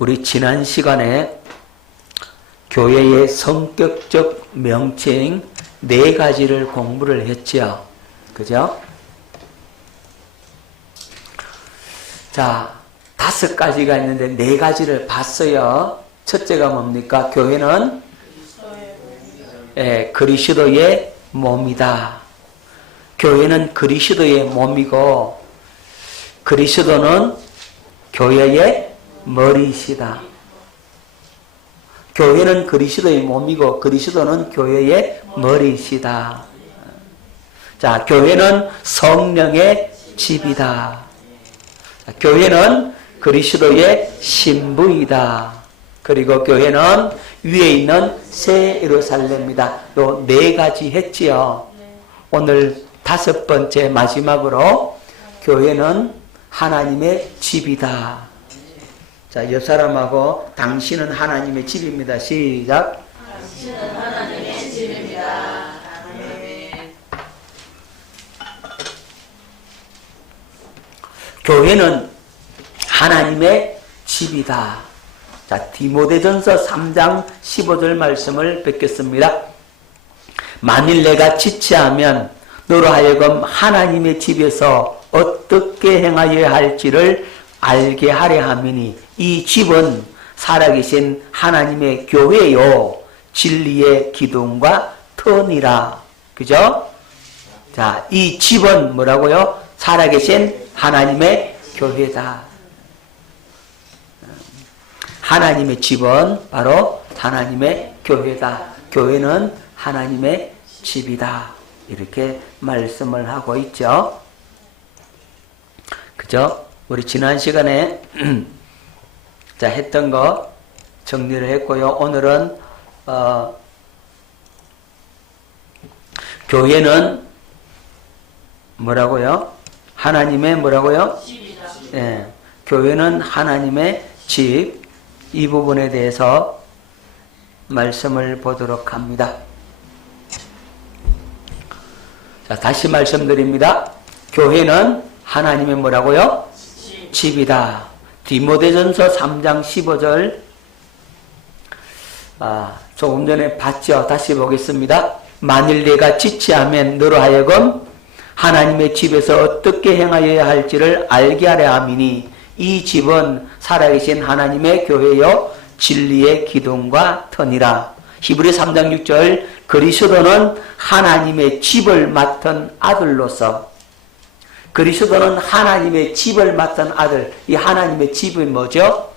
우리 지난 시간에 교회의 성격적 명칭 4가지를 공부를 했죠. 그죠? 자, 5가지가 있는데 4가지를 봤어요. 첫째가 뭡니까? 교회는 그리스도의 몸이다. 교회는 그리스도의 몸이고 그리스도는 교회의 머리시다. 교회는 그리스도의 몸이고 그리스도는 교회의 머리시다. 자, 교회는 성령의 집이다. 자, 교회는 그리스도의 신부이다. 그리고 교회는 위에 있는 새 예루살렘이다. 요 4가지 했지요. 오늘 5번째 마지막으로 교회는 하나님의 집이다. 자, 옆 사람하고 당신은 하나님의 집입니다. 시작. 당신은 하나님의 집입니다. 아멘. 교회는 하나님의 집이다. 자, 디모데전서 3장 15절 말씀을 뵙겠습니다. 만일 내가 지체하면 너로 하여금 하나님의 집에서 어떻게 행하여야 할지를 알게 하려 함이니 이 집은 살아계신 하나님의 교회요 진리의 기둥과 터니라. 그죠? 자, 이 집은 뭐라고요? 살아계신 하나님의 교회다. 하나님의 집은 바로 하나님의 교회다. 교회는 하나님의 집이다. 이렇게 말씀을 하고 있죠. 그죠? 우리 지난 시간에 자 했던 거 정리를 했고요. 오늘은 교회는 뭐라고요? 하나님의 뭐라고요? 예, 교회는 하나님의 집. 이 부분에 대해서 말씀을 보도록 합니다. 자, 다시 말씀드립니다. 교회는 하나님의 뭐라고요? 집이다. 디모데전서 3장 15절 조금 전에 봤죠. 다시 보겠습니다. 만일 내가 지체하면 너로 하여금 하나님의 집에서 어떻게 행하여야 할지를 알게 하려 함이니 이 집은 살아계신 하나님의 교회요 진리의 기둥과 터니라. 히브리 3장 6절 그리스도는 하나님의 집을 맡은 아들로서 그리스도는 하나님의 집을 맡은 아들. 이 하나님의 집이 뭐죠?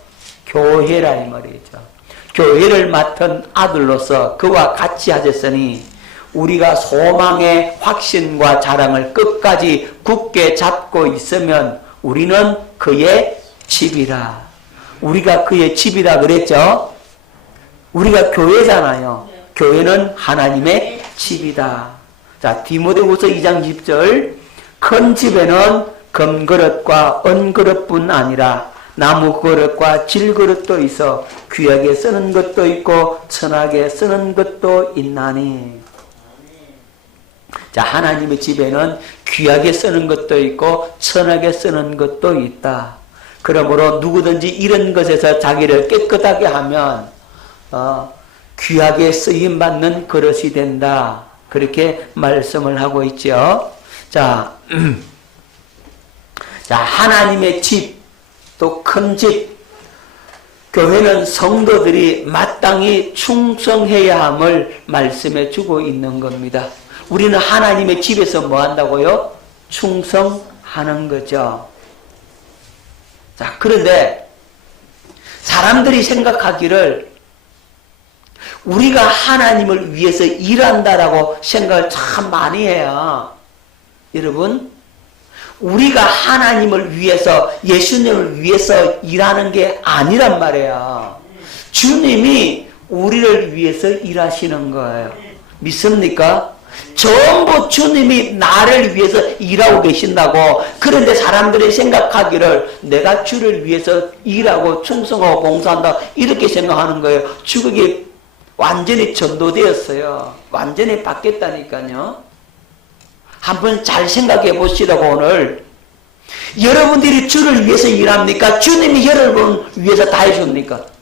교회라 이 말이죠. 교회를 맡은 아들로서 그와 같이 하셨으니 우리가 소망의 확신과 자랑을 끝까지 굳게 잡고 있으면 우리는 그의 집이라. 우리가 그의 집이라 그랬죠? 우리가 교회잖아요. 교회는 하나님의 집이다. 자, 디모데후서 2장 10절 큰 집에는 금그릇과 은그릇뿐 아니라 나무 그릇과 질그릇도 있어 귀하게 쓰는 것도 있고 천하게 쓰는 것도 있나니. 자, 하나님의 집에는 귀하게 쓰는 것도 있고 천하게 쓰는 것도 있다. 그러므로 누구든지 이런 것에서 자기를 깨끗하게 하면 귀하게 쓰임받는 그릇이 된다. 그렇게 말씀을 하고 있죠. 자, 하나님의 집, 또 큰 집, 교회는 성도들이 마땅히 충성해야 함을 말씀해 주고 있는 겁니다. 우리는 하나님의 집에서 뭐 한다고요? 충성하는 거죠. 자, 그런데 사람들이 생각하기를 우리가 하나님을 위해서 일한다라고 생각을 참 많이 해요. 여러분, 우리가 하나님을 위해서, 예수님을 위해서 일하는 게 아니란 말이에요. 주님이 우리를 위해서 일하시는 거예요. 믿습니까? 전부 주님이 나를 위해서 일하고 계신다고. 그런데 사람들이 생각하기를 내가 주를 위해서 일하고 충성하고 봉사한다 이렇게 생각하는 거예요. 주국이 완전히 전도되었어요. 완전히 바뀌었다니까요. 한번 잘 생각해 보시라고. 오늘 여러분들이 주를 위해서 일합니까? 주님이 여러분을 위해서 다 해줍니까?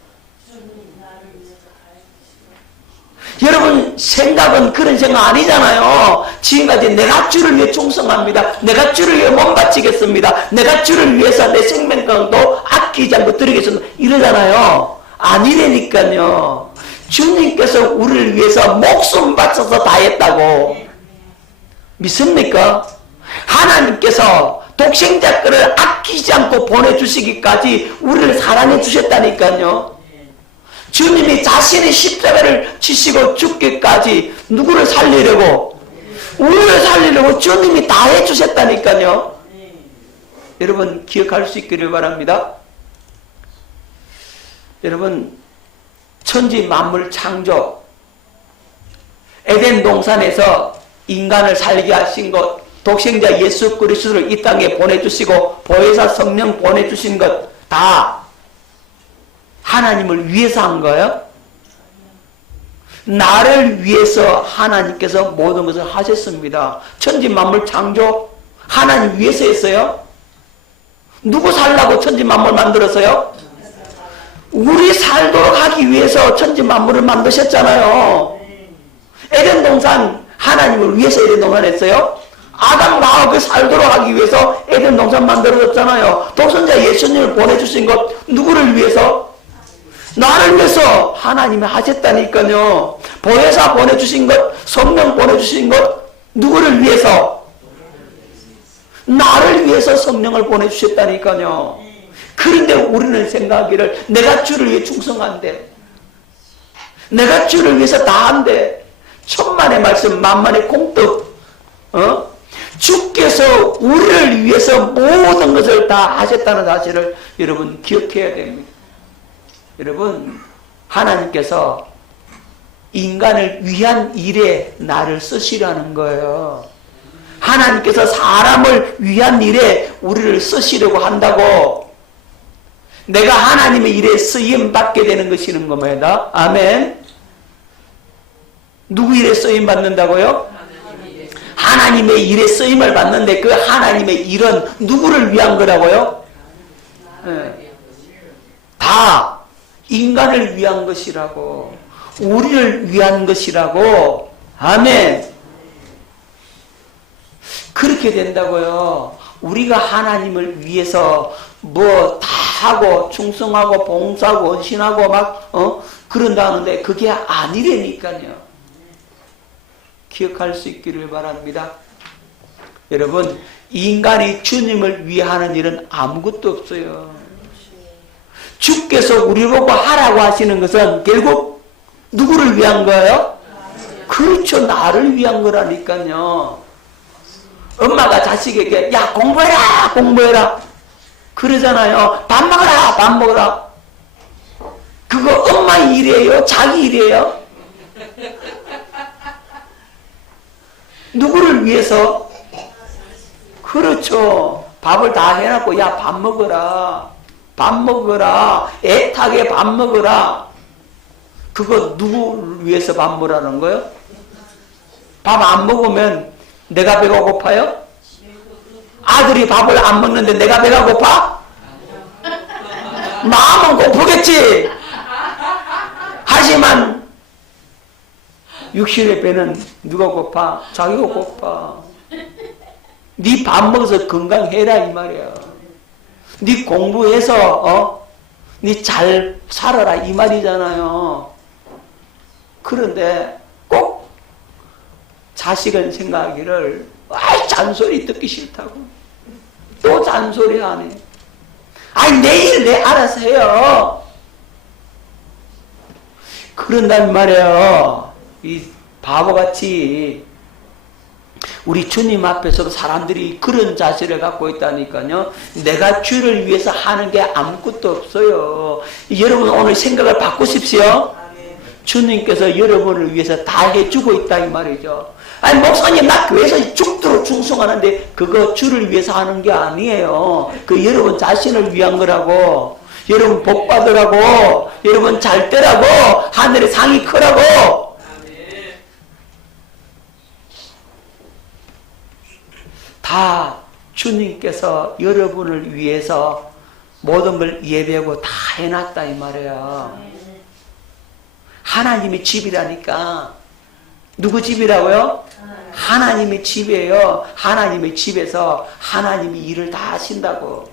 여러분 생각은 그런 생각 아니잖아요. 지금까지 내가 주를 위해 충성합니다. 내가 주를 위해 몸 바치겠습니다. 내가 주를 위해서 내 생명강도 아끼지 않고 드리겠습니다. 이러잖아요. 아니라니까요. 주님께서 우리를 위해서 목숨 바쳐서 다 했다고. 믿습니까? 하나님께서 독생자를 아끼지 않고 보내주시기까지 우리를 사랑해 주셨다니까요. 주님이 자신의 십자가를 지시고 죽기까지 누구를 살리려고? 우리를 살리려고 주님이 다 해주셨다니까요. 여러분 기억할 수 있기를 바랍니다. 여러분 천지 만물 창조 에덴 동산에서 인간을 살게 하신 것, 독생자 예수 그리스도를 이 땅에 보내주시고 보혜사 성령 보내주신 것 다 하나님을 위해서 한 거예요? 나를 위해서 하나님께서 모든 것을 하셨습니다. 천지 만물 창조 하나님 위해서 했어요? 누구 살라고 천지 만물 만들었어요? 우리 살도록 하기 위해서 천지 만물을 만드셨잖아요. 에덴 동산 하나님을 위해서 에덴 동산 했어요? 아담과 하와 살도록 하기 위해서 에덴 동산 만들어졌잖아요. 독생자 예수님을 보내주신 것 누구를 위해서? 나를 위해서 하나님이 하셨다니까요. 보혜사 보내주신 것, 성령 보내주신 것 누구를 위해서? 나를 위해서 성령을 보내주셨다니까요. 그런데 우리는 생각하기를 내가 주를 위해 충성한대, 내가 주를 위해서 다 한대. 천만의 말씀 만만의 공덕. 주께서 우리를 위해서 모든 것을 다 하셨다는 사실을 여러분 기억해야 됩니다. 여러분 하나님께서 인간을 위한 일에 나를 쓰시라는 거예요. 하나님께서 사람을 위한 일에 우리를 쓰시려고 한다고. 내가 하나님의 일에 쓰임받게 되는 것이는 겁니다. 아멘. 누구 일에 쓰임받는다고요? 하나님의 일에 쓰임을 받는데 그 하나님의 일은 누구를 위한 거라고요? 네. 다 인간을 위한 것이라고, 우리를 위한 것이라고. 아멘. 그렇게 된다고요. 우리가 하나님을 위해서 뭐 다 하고 충성하고 봉사하고 헌신하고 막 그런다는데 그게 아니라니까요. 기억할 수 있기를 바랍니다. 여러분 인간이 주님을 위해 하는 일은 아무것도 없어요. 주께서 우리 보고 하라고 하시는 것은 결국 누구를 위한 거예요? 그렇죠. 나를 위한 거라니까요. 엄마가 자식에게 야 공부해라 공부해라 그러잖아요. 밥 먹어라 밥 먹어라. 그거 엄마 일이에요? 자기 일이에요? 누구를 위해서? 그렇죠. 밥을 다 해놓고 야 밥 먹어라 밥 먹어라 애타게 밥 먹어라. 그거 누구를 위해서 밥 먹으라는 거예요? 밥 안 먹으면 내가 배가 고파요? 아들이 밥을 안 먹는데 내가 배가 고파? 마음은 고프겠지. 하지만 육신의 배는 누가 고파? 자기가 고파. 네 밥 먹어서 건강해라 이 말이야. 네 공부해서 네 잘 살아라 이 말이잖아요. 그런데 꼭 자식은 생각하기를 아이 잔소리 듣기 싫다고 또 잔소리 하네. 아이 내일 내 알아서 해요. 그런단 말이에요. 이 바보같이 우리 주님 앞에서도 사람들이 그런 자세를 갖고 있다니까요. 내가 주를 위해서 하는 게 아무것도 없어요. 여러분 오늘 생각을 바꾸십시오. 주님께서 여러분을 위해서 다 해주고 있다 이 말이죠. 아니 목사님 나 교회에서 죽도록 충성하는데 그거 주를 위해서 하는 게 아니에요. 그 여러분 자신을 위한 거라고. 여러분 복 받으라고. 여러분 잘 되라고. 하늘의 상이 크라고. 다 주님께서 여러분을 위해서 모든 걸 예배하고 다 해놨다 이 말이에요. 하나님의 집이라니까. 누구 집이라고요? 하나님의 집이에요. 하나님의 집에서 하나님이 일을 다 하신다고.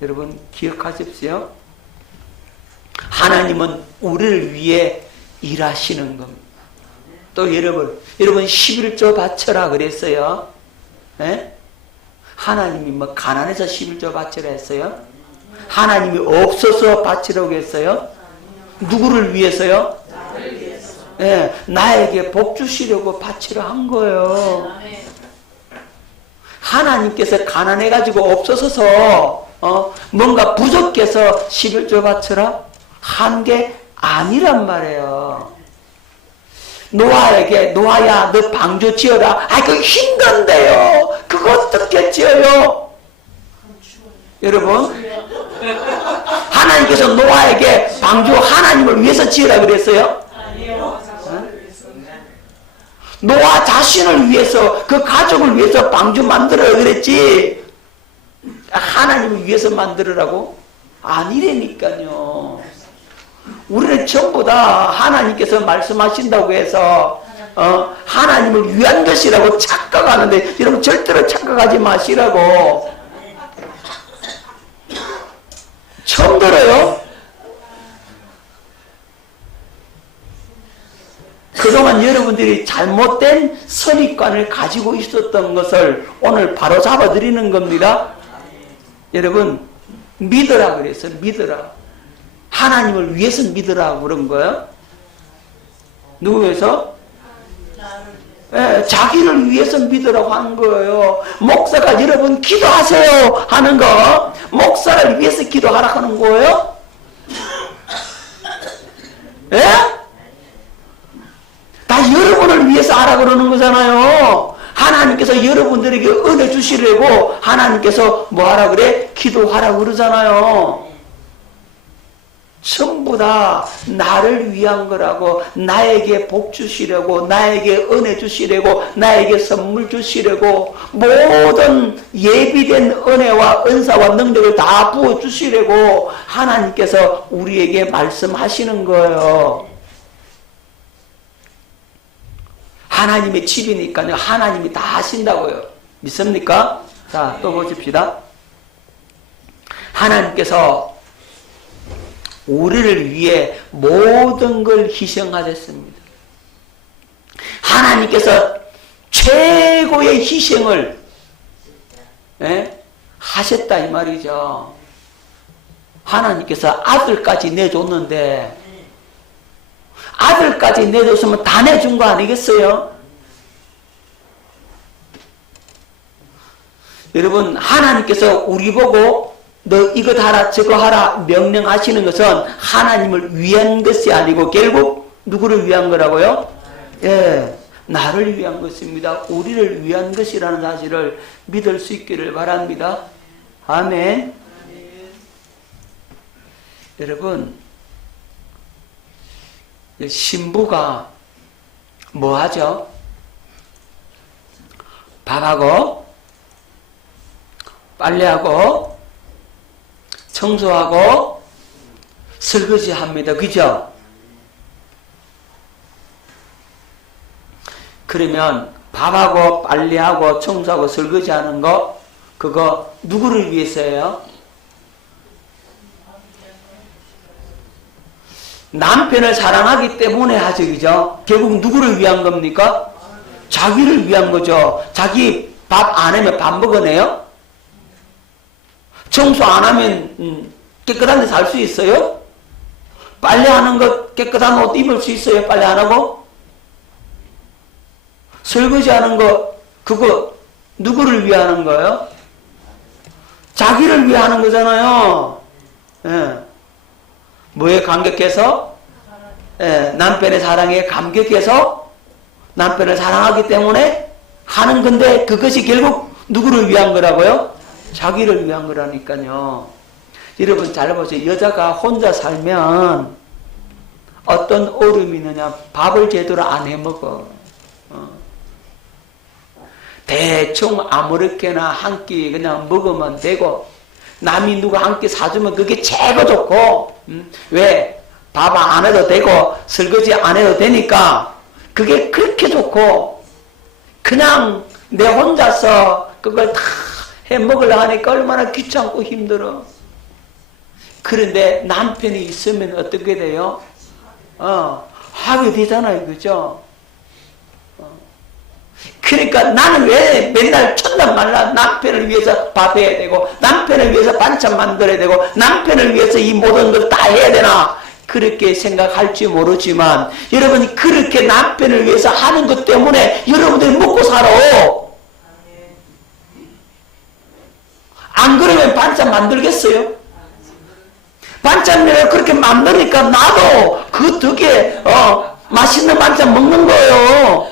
여러분 기억하십시오. 하나님은 우리를 위해 일하시는 겁니다. 또 여러분 11조 바쳐라 그랬어요. 예? 하나님이 뭐 가난해서 11조 바치라 했어요? 하나님이 없어서 바치라고 했어요? 누구를 위해서요? 예, 나에게 복 주시려고 바치라 한 거예요. 하나님께서 가난해가지고 없어서 뭔가 부족해서 11조 바치라 한 게 아니란 말이에요. 노아에게 노아야 너 방주 지어라. 아 그거 힘든데요. 그거 어떻게 지어요? 여러분 하나님께서 노아에게 방주 하나님을 위해서 지으라 그랬어요? 아니요. 노아 자신을 위해서 그 가족을 위해서 방주 만들어라 그랬지 하나님을 위해서 만들으라고? 아니라니까요. 우리는 전부 다 하나님께서 말씀하신다고 해서 하나님을 위한 것이라고 착각하는데 여러분 절대로 착각하지 마시라고. 처음 들어요? 그동안 여러분들이 잘못된 선입관을 가지고 있었던 것을 오늘 바로 잡아드리는 겁니다. 여러분 믿으라 그랬어요. 믿으라. 하나님을 위해서 믿으라고 그런 거예요. 누구 위해서? 예, 자기를 위해서 믿으라고 하는 거예요. 목사가 여러분 기도하세요 하는 거 목사를 위해서 기도하라 하는 거예요? 예? 다 여러분을 위해서 하라 그러는 거잖아요. 하나님께서 여러분들에게 은혜 주시려고 하나님께서 뭐 하라 그래? 기도하라 그러잖아요. 전부 다 나를 위한 거라고. 나에게 복 주시려고, 나에게 은혜 주시려고, 나에게 선물 주시려고, 모든 예비된 은혜와 은사와 능력을 다 부어 주시려고 하나님께서 우리에게 말씀하시는 거예요. 하나님의 집이니까요. 하나님이 다 하신다고요. 믿습니까? 자, 또 보십시다. 하나님께서 우리를 위해 모든 걸 희생하셨습니다. 하나님께서 최고의 희생을 하셨다 이 말이죠. 하나님께서 아들까지 내줬는데 아들까지 내줬으면 다 내준 거 아니겠어요? 여러분 하나님께서 우리 보고 너 이것 하라 저거 하라 명령하시는 것은 하나님을 위한 것이 아니고 결국 누구를 위한 거라고요? 예, 나를 위한 것입니다. 우리를 위한 것이라는 사실을 믿을 수 있기를 바랍니다. 아멘. 여러분 신부가 뭐 하죠? 밥하고 빨래하고 청소하고 설거지합니다. 그죠? 그러면 밥하고 빨래하고 청소하고 설거지하는 거 그거 누구를 위해서예요? 남편을 사랑하기 때문에 하죠. 그죠? 결국 누구를 위한 겁니까? 자기를 위한 거죠. 자기 밥 안 하면 밥 먹어내요? 청소 안 하면 깨끗한 데 살 수 있어요? 빨래하는 것 깨끗한 옷 입을 수 있어요? 빨래 안 하고? 설거지하는 거 그거 누구를 위하는 거예요? 자기를 위하는 거잖아요. 예. 뭐에 감격해서? 예. 남편의 사랑에 감격해서 남편을 사랑하기 때문에 하는 건데 그것이 결국 누구를 위한 거라고요? 자기를 위한 거라니까요. 여러분 잘 보세요. 여자가 혼자 살면 어떤 어려움이 있느냐. 밥을 제대로 안 해먹어. 대충 아무렇게나 한 끼 그냥 먹으면 되고, 남이 누가 한 끼 사주면 그게 최고 좋고, 왜? 밥 안 해도 되고 설거지 안 해도 되니까 그게 그렇게 좋고, 그냥 내 혼자서 그걸 다 해 먹으려 하니까 얼마나 귀찮고 힘들어. 그런데 남편이 있으면 어떻게 돼요? 하게 되잖아요. 그죠? 그러니까 나는 왜 맨날 첫날 말라 남편을 위해서 밥 해야 되고, 남편을 위해서 반찬 만들어야 되고, 남편을 위해서 이 모든 걸 다 해야 되나? 그렇게 생각할지 모르지만, 여러분이 그렇게 남편을 위해서 하는 것 때문에 여러분들이 먹고 살아. 안 그러면 반찬 만들겠어요? 반찬을 그렇게 만드니까 나도 그 덕에 맛있는 반찬 먹는 거예요.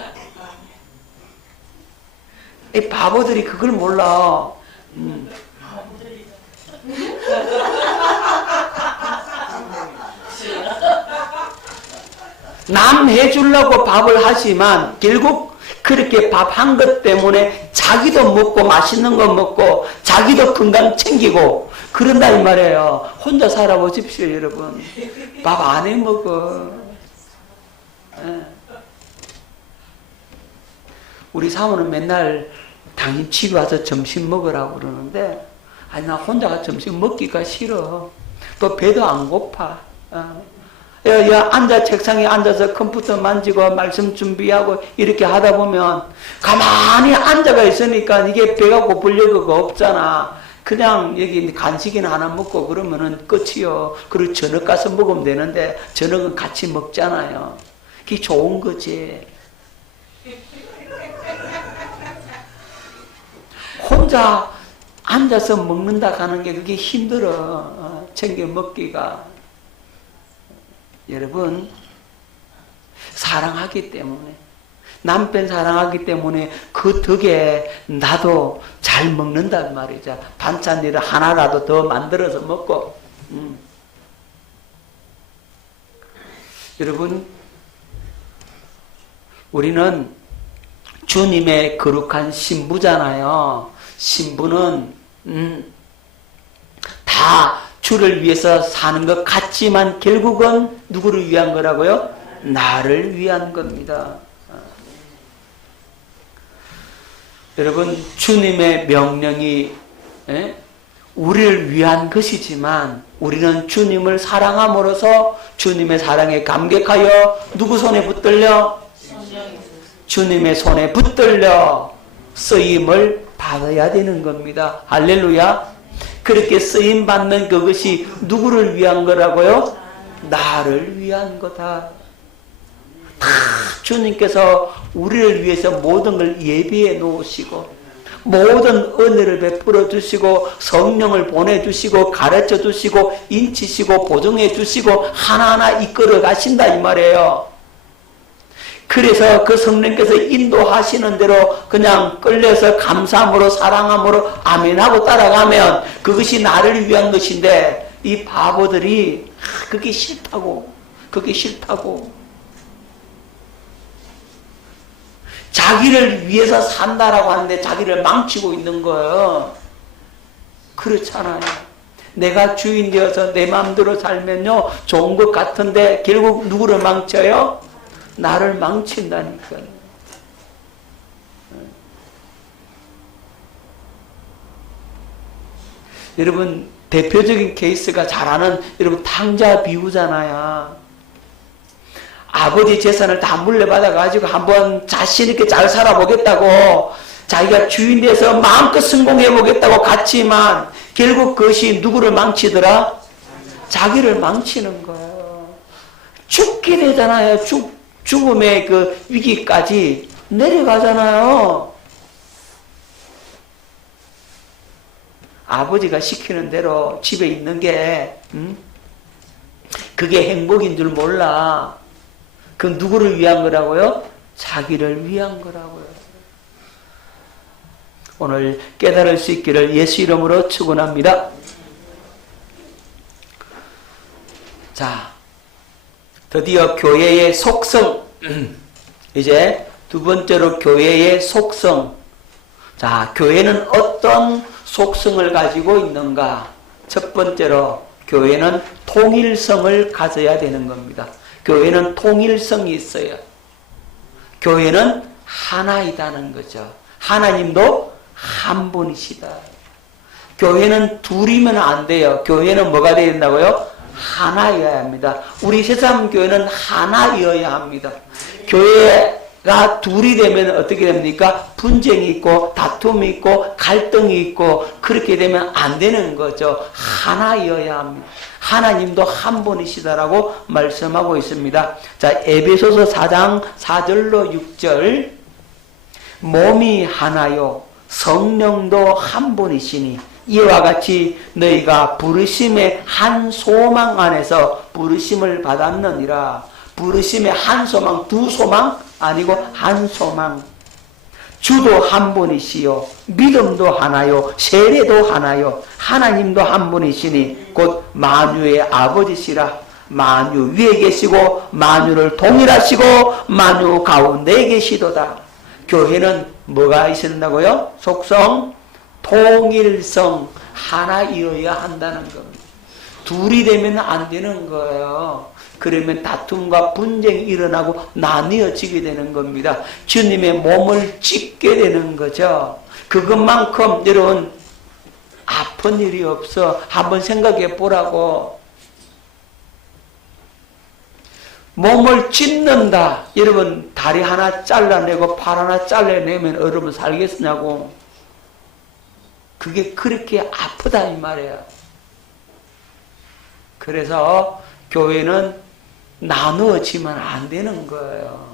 이 바보들이 그걸 몰라. 남 해주려고 밥을 하지만 결국 그렇게 밥 한 것 때문에 자기도 먹고 맛있는 거 먹고 자기도 건강 챙기고 그런다 이 말이에요. 혼자 살아보십시오, 여러분. 밥 안 해 먹어. 우리 사모는 맨날 당신 집에 와서 점심 먹으라고 그러는데, 아니 나 혼자가 점심 먹기가 싫어. 또 배도 안 고파. 앉아 책상에 앉아서 컴퓨터 만지고 말씀 준비하고 이렇게 하다 보면 가만히 앉아가 있으니까 이게 배가 고플 여유가 없잖아. 그냥 여기 간식이나 하나 먹고 그러면은 끝이요. 그리고 저녁 가서 먹으면 되는데 저녁은 같이 먹잖아요. 그게 좋은 거지. 혼자 앉아서 먹는다 하는 게 그게 힘들어. 챙겨 먹기가. 여러분, 사랑하기 때문에, 남편 사랑하기 때문에 그 덕에 나도 잘 먹는단 말이죠. 반찬을 하나라도 더 만들어서 먹고. 여러분, 우리는 주님의 거룩한 신부잖아요. 신부는 다 주를 위해서 사는 것 같지만 결국은 누구를 위한 거라고요? 나를 위한 겁니다. 여러분, 주님의 명령이 우리를 위한 것이지만 우리는 주님을 사랑함으로써 주님의 사랑에 감격하여 누구 손에 붙들려? 주님의 손에 붙들려 쓰임을 받아야 되는 겁니다. 할렐루야. 그렇게 쓰임받는 그것이 누구를 위한 거라고요? 나를 위한 거다. 다 주님께서 우리를 위해서 모든 걸 예비해 놓으시고 모든 은혜를 베풀어 주시고 성령을 보내주시고 가르쳐 주시고 인치시고 보증해 주시고 하나하나 이끌어 가신다 이 말이에요. 그래서 그 성령께서 인도하시는 대로 그냥 끌려서 감사함으로 사랑함으로 아멘하고 따라가면 그것이 나를 위한 것인데, 이 바보들이 그게 싫다고 자기를 위해서 산다라고 하는데 자기를 망치고 있는 거예요. 그렇잖아요. 내가 주인 되어서 내 마음대로 살면요 좋은 것 같은데 결국 누구를 망쳐요? 나를 망친다니까요. 여러분, 대표적인 케이스가 잘 아는 여러분 탕자 비유잖아요. 아버지 재산을 다 물려받아 가지고 한번 자신 있게 잘 살아보겠다고 자기가 주인 돼서 마음껏 성공해 보겠다고 갔지만 결국 그것이 누구를 망치더라? 자기를 망치는 거예요. 죽게 되잖아요. 죽음의 그 위기까지 내려가잖아요. 아버지가 시키는 대로 집에 있는 게 그게 행복인 줄 몰라. 그건 누구를 위한 거라고요? 자기를 위한 거라고요. 오늘 깨달을 수 있기를 예수 이름으로 축원합니다. 자, 드디어 교회의 속성, 이제 두 번째로 교회의 속성, 자, 교회는 어떤 속성을 가지고 있는가? 첫 번째로 교회는 통일성을 가져야 되는 겁니다. 교회는 통일성이 있어요. 교회는 하나이다는 거죠. 하나님도 한 분이시다. 교회는 둘이면 안 돼요. 교회는 뭐가 되어야 된다고요? 하나여야 합니다. 우리 새삼교회는 하나여야 합니다. 교회가 둘이 되면 어떻게 됩니까? 분쟁이 있고 다툼이 있고 갈등이 있고 그렇게 되면 안 되는 거죠. 하나여야 합니다. 하나님도 한 분이시다라고 말씀하고 있습니다. 자, 에베소서 4장 4절로 6절 몸이 하나요 성령도 한 분이시니 이와 같이 너희가 부르심의 한 소망 안에서 부르심을 받았느니라. 부르심의 한 소망, 두 소망 아니고 한 소망. 주도 한 분이시요 믿음도 하나요 세례도 하나요 하나님도 한 분이시니 곧 만유의 아버지시라. 만유 위에 계시고 만유를 동일하시고 만유 가운데 계시도다. 교회는 뭐가 있는다고요? 속성 통일성 하나이어야 한다는 겁니다. 둘이 되면 안 되는 거예요. 그러면 다툼과 분쟁이 일어나고 나뉘어지게 되는 겁니다. 주님의 몸을 찢게 되는 거죠. 그것만큼 여러분 아픈 일이 없어. 한번 생각해 보라고. 몸을 찢는다. 여러분 다리 하나 잘라내고 팔 하나 잘라내면 여러분 살겠느냐고. 그게 그렇게 아프다 이 말이에요. 그래서 교회는 나누어지면 안 되는 거예요.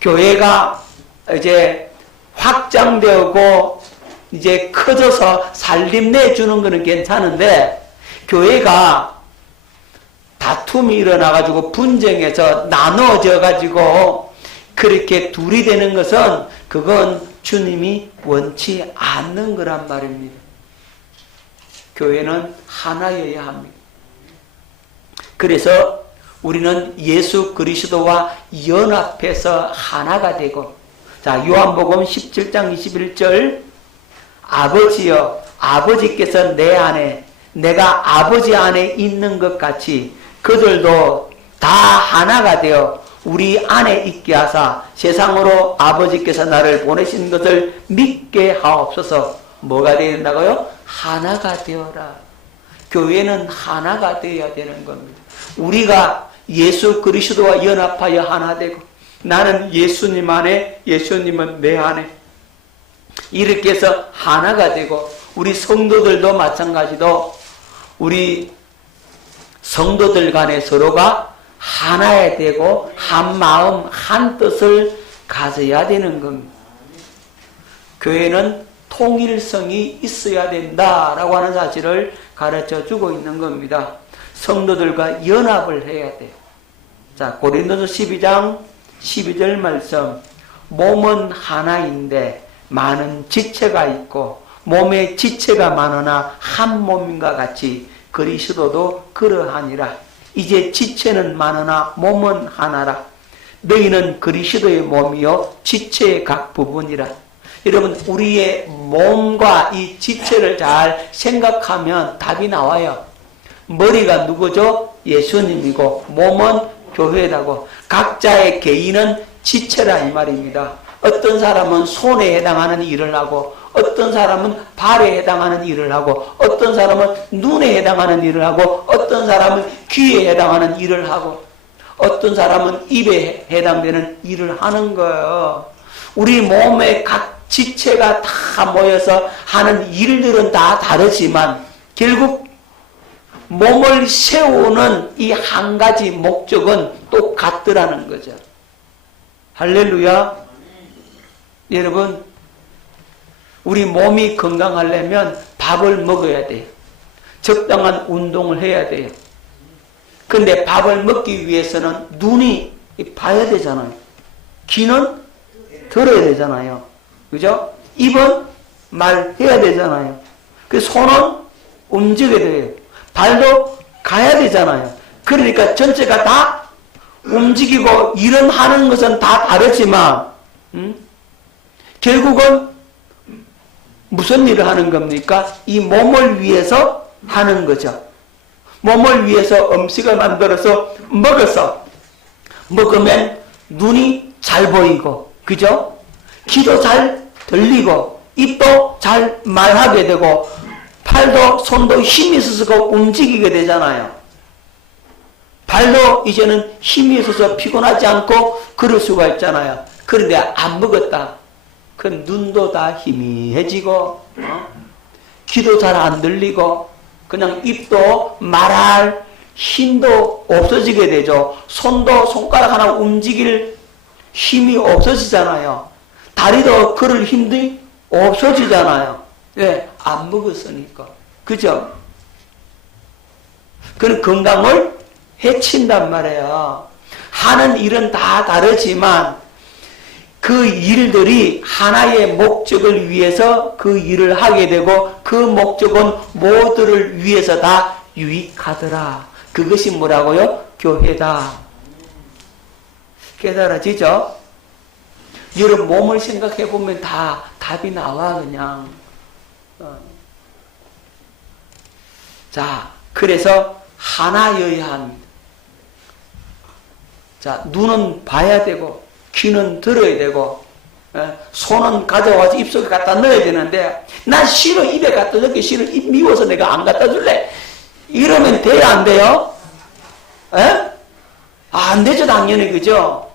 교회가 이제 확장되고 이제 커져서 살림 내주는 거는 괜찮은데 교회가 다툼이 일어나가지고 분쟁해서 나누어져가지고 그렇게 둘이 되는 것은 그건 주님이 원치 않는 거란 말입니다. 교회는 하나여야 합니다. 그래서 우리는 예수 그리스도와 연합해서 하나가 되고, 자, 요한복음 17장 21절 아버지여 아버지께서 내 안에 내가 아버지 안에 있는 것 같이 그들도 다 하나가 되어 우리 안에 있게 하사 세상으로 아버지께서 나를 보내신 것을 믿게 하옵소서. 뭐가 되어야 된다고요? 하나가 되어라. 교회는 하나가 되어야 되는 겁니다. 우리가 예수 그리스도와 연합하여 하나 되고 나는 예수님 안에 예수님은 내 안에 이렇게 해서 하나가 되고 우리 성도들도 마찬가지로 우리 성도들 간에 서로가 하나야 되고 한 마음 한 뜻을 가져야 되는 겁니다. 교회는 통일성이 있어야 된다라고 하는 사실을 가르쳐 주고 있는 겁니다. 성도들과 연합을 해야 돼요. 자, 고린도서 12장 12절 말씀 몸은 하나인데 많은 지체가 있고 몸에 지체가 많으나 한 몸인가 같이 그리스도도 그러하니라. 이제 지체는 많으나 몸은 하나라. 너희는 그리스도의 몸이요 지체의 각 부분이라. 여러분 우리의 몸과 이 지체를 잘 생각하면 답이 나와요. 머리가 누구죠? 예수님이고 몸은 교회라고. 각자의 개인은 지체라 이 말입니다. 어떤 사람은 손에 해당하는 일을 하고 어떤 사람은 발에 해당하는 일을 하고 어떤 사람은 눈에 해당하는 일을 하고 어떤 사람은 귀에 해당하는 일을 하고 어떤 사람은 입에 해당되는 일을 하는 거예요. 우리 몸의 각 지체가 다 모여서 하는 일들은 다 다르지만 결국 몸을 세우는 이 한 가지 목적은 똑같더라는 거죠. 할렐루야. 여러분 우리 몸이 건강하려면 밥을 먹어야 돼요. 적당한 운동을 해야 돼요. 근데 밥을 먹기 위해서는 눈이 봐야 되잖아요. 귀는 들어야 되잖아요. 그죠? 입은 말해야 되잖아요. 그 손은 움직여야 돼요. 발도 가야 되잖아요. 그러니까 전체가 다 움직이고 일은 하는 것은 다 다르지만 결국은 무슨 일을 하는 겁니까? 이 몸을 위해서 하는 거죠. 몸을 위해서 음식을 만들어서 먹으면 눈이 잘 보이고, 그죠? 귀도 잘 들리고, 입도 잘 말하게 되고, 팔도 손도 힘이 있어서 움직이게 되잖아요. 발도 이제는 힘이 있어서 피곤하지 않고 그럴 수가 있잖아요. 그런데 안 먹었다. 그 눈도 다 희미해지고, 귀도 잘 안 들리고, 그냥 입도 말할 힘도 없어지게 되죠. 손도 손가락 하나 움직일 힘이 없어지잖아요. 다리도 걸을 힘이 없어지잖아요. 왜? 안 먹었으니까. 그죠? 그런 건강을 해친단 말이에요. 하는 일은 다 다르지만 그 일들이 하나의 목적을 위해서 그 일을 하게 되고 그 목적은 모두를 위해서 다 유익하더라. 그것이 뭐라고요? 교회다. 깨달아지죠? 여러분 몸을 생각해 보면 다 답이 나와 그냥. 자, 그래서 하나여야 합니다. 자, 눈은 봐야 되고 귀는 들어야 되고 손은 가져와서 입속에 갖다 넣어야 되는데 난 싫어, 입에 갖다 넣기 싫어, 입 미워서 내가 안 갖다 줄래. 이러면 돼요, 안 돼요? 안 되죠, 당연히. 그죠?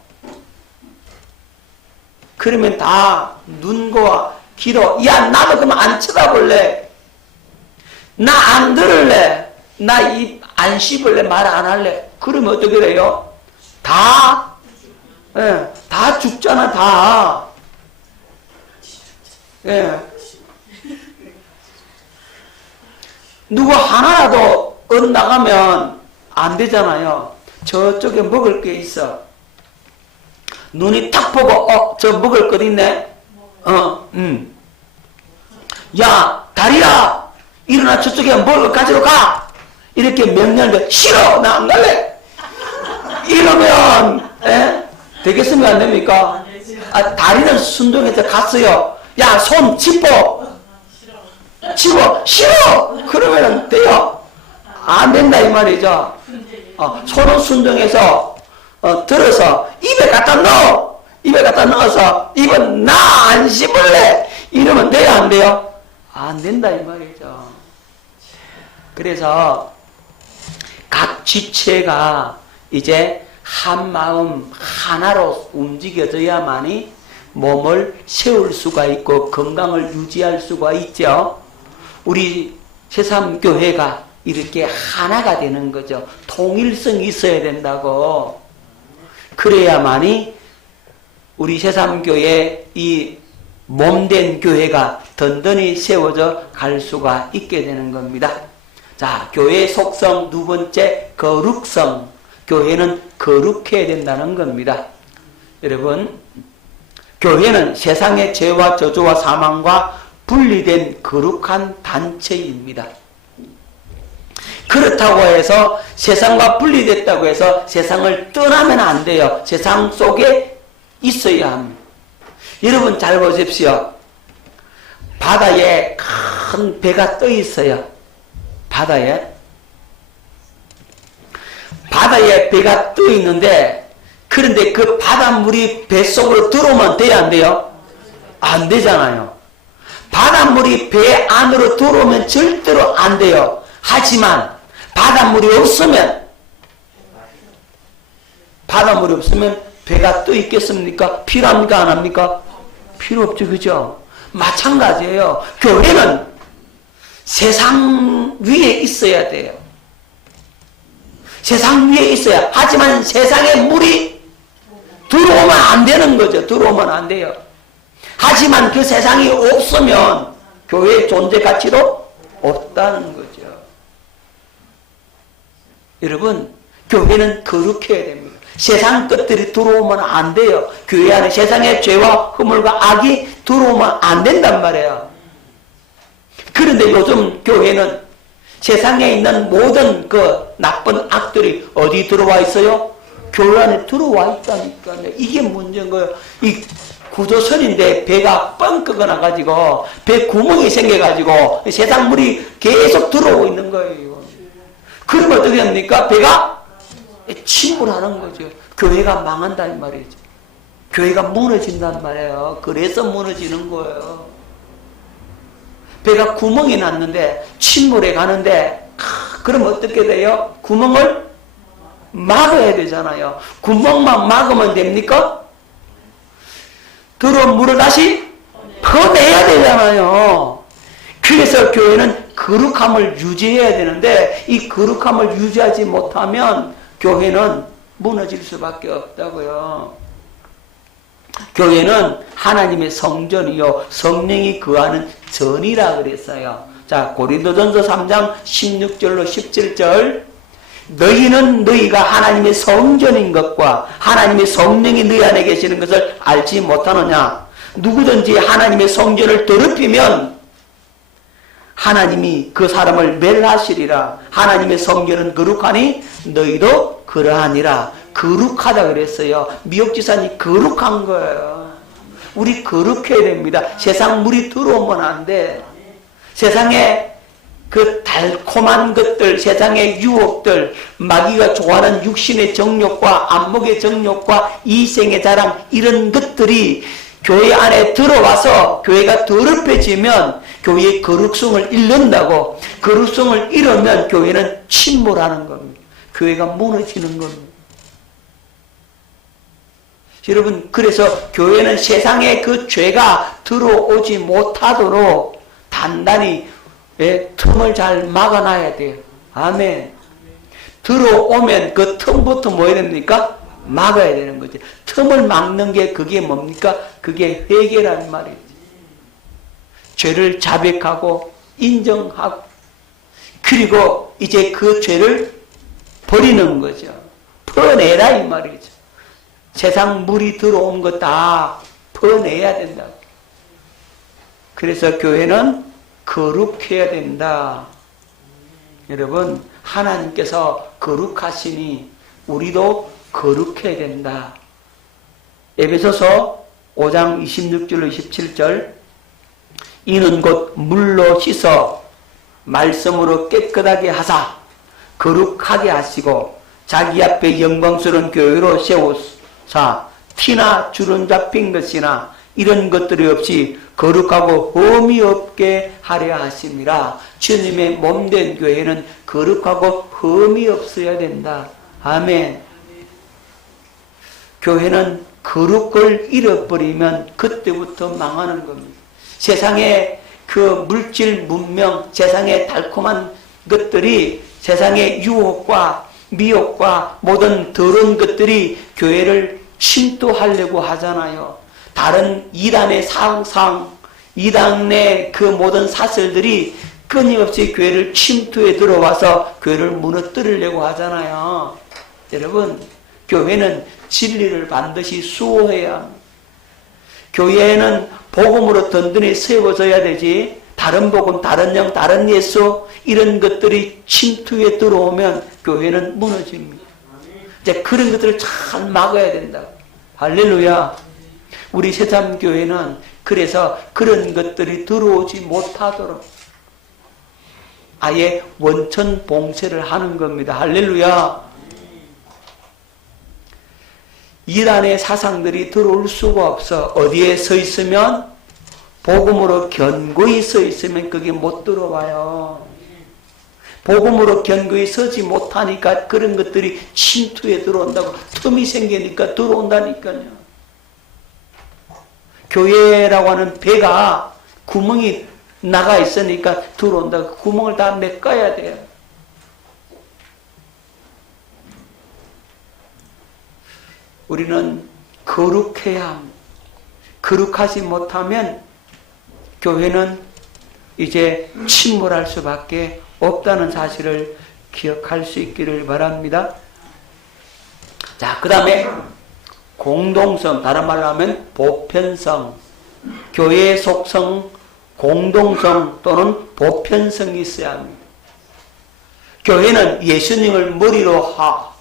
그러면 다 눈과 귀로, 야, 나도 그러면 안 쳐다볼래, 나 안 들을래, 나 입 안 씹을래, 말 안 할래. 그러면 어떻게 돼요? 다 죽잖아, 다. 누구 하나라도 엇나가면 안 되잖아요. 저쪽에 먹을 게 있어. 눈이 탁 보고, 저 먹을 것 있네? 야, 다리야! 일어나 저쪽에 먹을 것 가지러 가! 이렇게 명령을, 싫어! 나 안 갈래! 이러면, 되겠습니까? 안 됩니까? 다리는 순종해서 갔어요. 야, 손 짚어! 싫어! 그러면 돼요? 안 된다, 이 말이죠. 손은 순종해서, 들어서, 입에 갖다 넣어! 입에 갖다 넣어서, 입은 나 안 씹을래! 이러면 돼요, 안 돼요? 안 된다, 이 말이죠. 그래서, 각 지체가 이제 한 마음 하나로 움직여져야만이 몸을 세울 수가 있고 건강을 유지할 수가 있죠. 우리 새삼교회가 이렇게 하나가 되는 거죠. 통일성이 있어야 된다고. 그래야만이 우리 새삼교회 이 몸된 교회가 든든히 세워져 갈 수가 있게 되는 겁니다. 자, 교회의 속성 두 번째, 거룩성. 교회는 거룩해야 된다는 겁니다. 여러분, 교회는 세상의 죄와 저주와 사망과 분리된 거룩한 단체입니다. 그렇다고 해서 세상과 분리됐다고 해서 세상을 떠나면 안 돼요. 세상 속에 있어야 합니다. 여러분 잘 보십시오. 바다에 큰 배가 떠 있어요. 바다에 배가 떠 있는데, 그런데 그 바닷물이 뱃속으로 들어오면 돼요, 안 돼요? 안 되잖아요. 바닷물이 배 안으로 들어오면 절대로 안 돼요. 하지만 바닷물이 없으면 배가 떠 있겠습니까? 필요합니까? 안 합니까? 필요 없죠, 그죠? 마찬가지예요. 교회는 세상 위에 있어야 돼요. 세상 위에 있어야. 하지만 세상에 물이 들어오면 안 되는 거죠. 들어오면 안 돼요. 하지만 그 세상이 없으면 교회의 존재 가치도 없다는 거죠. 여러분, 교회는 거룩해야 됩니다. 세상 것들이 들어오면 안 돼요. 교회 안에 세상의 죄와 허물과 악이 들어오면 안 된단 말이에요. 그런데 요즘 교회는 세상에 있는 모든 그 나쁜 악들이 어디 들어와 있어요? 교회 안에 들어와 있다니까요. 이게 문제인 거예요. 이 구조선인데 배가 뻥 끄거나가지고 배 구멍이 생겨가지고 세상 물이 계속 들어오고 있는 거예요. 그러면 어떻게 됩니까? 배가 침몰하는 거죠. 교회가 망한다 이 말이죠. 교회가 무너진단 말이에요. 그래서 무너지는 거예요. 배가 구멍이 났는데 침몰해 가는데 그럼 어떻게 돼요? 구멍을 막아야 되잖아요. 구멍만 막으면 됩니까? 들어온 물을 다시 퍼내야 되잖아요. 그래서 교회는 거룩함을 유지해야 되는데 이 거룩함을 유지하지 못하면 교회는 무너질 수밖에 없다고요. 교회는 하나님의 성전이요 성령이 거하는 전이라 그랬어요. 자, 고린도전서 3장 16절로 17절 너희는 너희가 하나님의 성전인 것과 하나님의 성령이 너희 안에 계시는 것을 알지 못하느냐. 누구든지 하나님의 성전을 더럽히면 하나님이 그 사람을 멸하시리라. 하나님의 성전은 거룩하니 너희도 그러하니라. 거룩하다 그랬어요. 미혹지산이 거룩한 거예요. 우리 거룩해야 됩니다. 세상 물이 들어오면 안 돼. 세상에 그 달콤한 것들, 세상의 유혹들, 마귀가 좋아하는 육신의 정욕과 안목의 정욕과 이생의 자랑 이런 것들이 교회 안에 들어와서 교회가 더럽혀지면 교회의 거룩성을 잃는다고. 거룩성을 잃으면 교회는 침몰하는 겁니다. 교회가 무너지는 겁니다. 여러분, 그래서 교회는 세상에 그 죄가 들어오지 못하도록 단단히 틈을 잘 막아놔야 돼요. 아멘. 들어오면 그 틈부터 뭐 해야 됩니까? 막아야 되는 거죠. 틈을 막는 게 그게 뭡니까? 그게 회개라는 말이죠. 죄를 자백하고 인정하고 그리고 이제 그 죄를 버리는 거죠. 퍼내라 이 말이죠. 세상 물이 들어온 거 다 퍼내야 된다. 그래서 교회는 거룩해야 된다. 여러분, 하나님께서 거룩하시니 우리도 거룩해야 된다. 에베소서 5장 26절로 27절 이는 곧 물로 씻어 말씀으로 깨끗하게 하사 거룩하게 하시고 자기 앞에 영광스러운 교회로 세우사 티나 주름 잡힌 것이나 이런 것들이 없이 거룩하고 흠이 없게 하려 하심이라. 주님의 몸된 교회는 거룩하고 흠이 없어야 된다. 아멘. 교회는 거룩을 잃어버리면 그때부터 망하는 겁니다. 세상의 그 물질 문명, 세상의 달콤한 것들이 세상의 유혹과 미혹과 모든 더러운 것들이 교회를 침투하려고 하잖아요. 다른 이단의 상상, 이단의 그 모든 사슬들이 끊임없이 교회를 침투해 들어와서 교회를 무너뜨리려고 하잖아요. 여러분, 교회는 진리를 반드시 수호해야 합니다. 교회는 복음으로 든든히 세워져야 되지, 다른 복음, 다른 영, 다른 예수 이런 것들이 침투해 들어오면 교회는 무너집니다. 이제 그런 것들을 잘 막아야 된다. 할렐루야. 우리 새삼교회는 그래서 그런 것들이 들어오지 못하도록 아예 원천 봉쇄를 하는 겁니다. 할렐루야. 이단의 사상들이 들어올 수가 없어. 어디에 서 있으면 복음으로 견고히 서 있으면 그게 못 들어와요. 복음으로 견고히 서지 못하니까 그런 것들이 침투에 들어온다고. 틈이 생기니까 들어온다니까요. 교회라고 하는 배가 구멍이 나가 있으니까 들어온다. 그 구멍을 다 메꿔야 돼요. 우리는 거룩해야 합니다. 거룩하지 못하면 교회는 이제 침몰할 수밖에 없다는 사실을 기억할 수 있기를 바랍니다. 자, 그 다음에 공동성, 다른 말로 하면 보편성, 교회의 속성, 공동성 또는 보편성이 있어야 합니다. 교회는 예수님을 머리로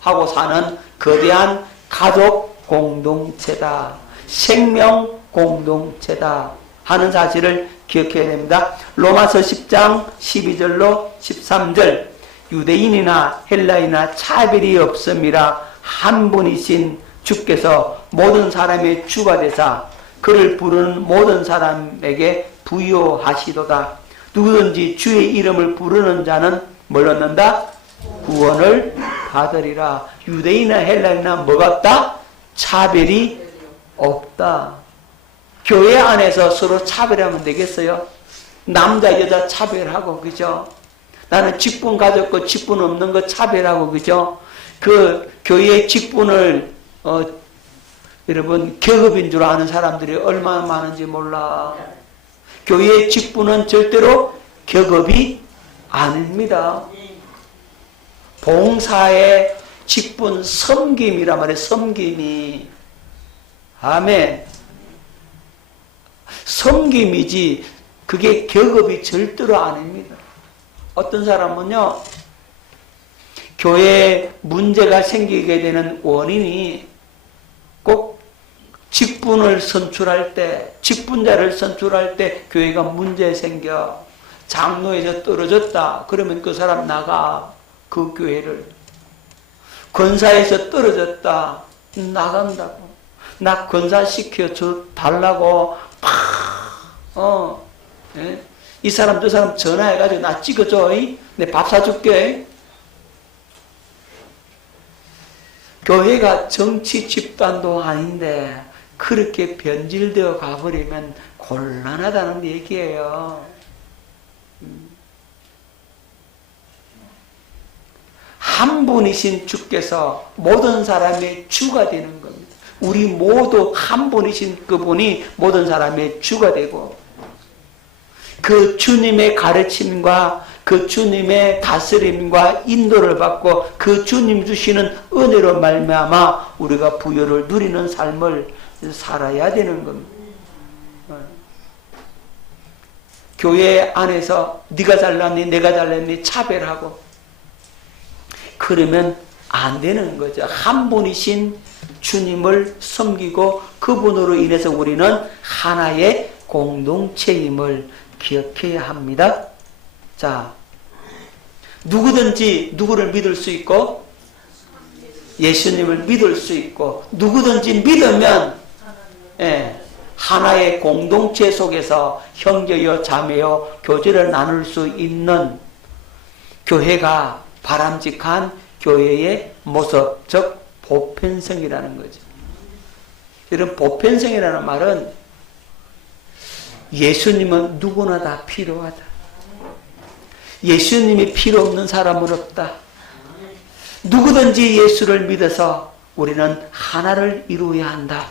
하고 사는 거대한 가족 공동체다. 생명 공동체다 하는 사실을 기억해야 됩니다. 로마서 10장 12절로 13절 유대인이나 헬라인이나 차별이 없음이라 한 분이신 주께서 모든 사람의 주가 되사 그를 부르는 모든 사람에게 부여하시도다. 누구든지 주의 이름을 부르는 자는 뭘 얻는다? 구원을 받으리라. 유대인이나 헬라인이나 뭐가 없다? 차별이 없다. 교회 안에서 서로 차별하면 되겠어요? 남자 여자 차별하고, 그죠? 나는 직분 가졌고 직분 없는 거 차별하고, 그죠? 그 교회의 직분을 여러분 계급인 줄 아는 사람들이 얼마나 많은지 몰라. 교회의 직분은 절대로 계급이 아닙니다. 봉사의 직분 섬김이란 말이에요. 섬김이. 아멘. 섬김이지 그게 계급이 절대로 아닙니다. 어떤 사람은요, 교회에 문제가 생기게 되는 원인이 꼭 직분을 선출할 때, 직분자를 선출할 때 교회가 문제 생겨. 장로에서 떨어졌다. 그러면 그 사람 나가. 그 교회를. 권사에서 떨어졌다. 나간다고. 나 권사시켜 줘 달라고 예? 이 사람 저 사람 전화해가지고 나 찍어줘. 내 밥 사줄게. 교회가 정치 집단도 아닌데 그렇게 변질되어 가버리면 곤란하다는 얘기예요. 한 분이신 주께서 모든 사람의 주가 되는 겁니다. 우리 모두 한 분이신 그분이 모든 사람의 주가 되고 그 주님의 가르침과 그 주님의 다스림과 인도를 받고 그 주님 주시는 은혜로 말미암아 우리가 부요를 누리는 삶을 살아야 되는 겁니다. 교회 안에서 네가 잘났니 내가 잘났니 차별하고 그러면 안 되는 거죠. 한 분이신 주님을 섬기고 그분으로 인해서 우리는 하나의 공동체임을 기억해야 합니다. 자, 누구든지 누구를 믿을 수 있고 예수님을 믿을 수 있고 누구든지 믿으면 하나의 공동체 속에서 형제여 자매여 교제를 나눌 수 있는 교회가 바람직한 교회의 모습, 즉 보편성이라는 거죠. 이런 보편성이라는 말은 예수님은 누구나 다 필요하다. 예수님이 필요 없는 사람은 없다. 누구든지 예수를 믿어서 우리는 하나를 이루어야 한다.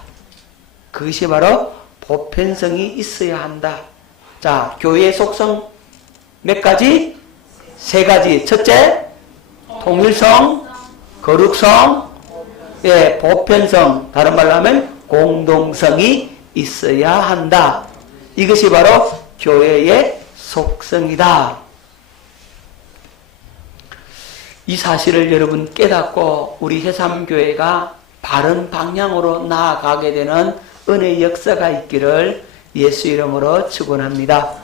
그것이 바로 보편성이 있어야 한다. 자, 교회의 속성 몇 가지? 세 가지. 첫째, 통일성, 거룩성, 보편성, 다른 말로 하면 공동성이 있어야 한다. 이것이 바로 교회의 속성이다. 이 사실을 여러분 깨닫고 우리 해삼교회가 바른 방향으로 나아가게 되는 은혜의 역사가 있기를 예수 이름으로 축원합니다.